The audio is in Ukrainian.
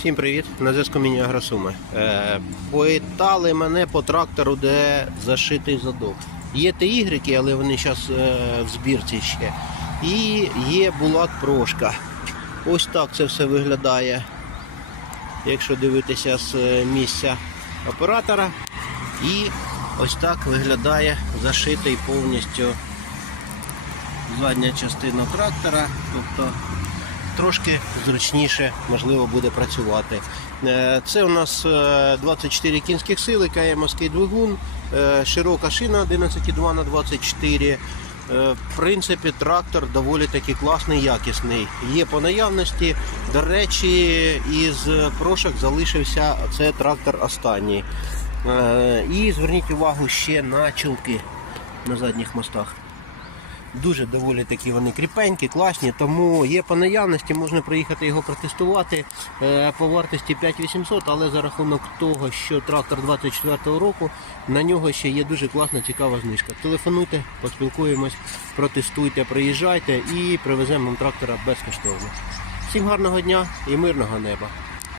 Всім привіт! На зв'язку міні Агросуми. Е, поітали мене по трактору, де зашитий задок. Є ТY, але вони зараз е, в збірці ще. І є булат прошка. Ось так це все виглядає, якщо дивитися з е, місця оператора. І ось так виглядає зашитий повністю задня частина трактора. Тобто трошки зручніше можливо буде працювати. Е, Це у нас е, 24 кінських сили, КМовський двигун, е, широка шина 11,2 на 24. Е, В принципі, трактор доволі таки класний, якісний. Є по наявності. До речі, із прошок залишився це трактор останній. Е, І зверніть увагу ще на чулки на задніх мостах. Дуже доволі такі вони кріпенькі, класні, тому є по наявності, можна приїхати його протестувати е, по вартості 5800, але за рахунок того, що трактор 24-го року, на нього ще є дуже класна цікава знижка. Телефонуйте, поспілкуємось, протестуйте, приїжджайте і привеземо вам трактора безкоштовно. Всім гарного дня і мирного неба!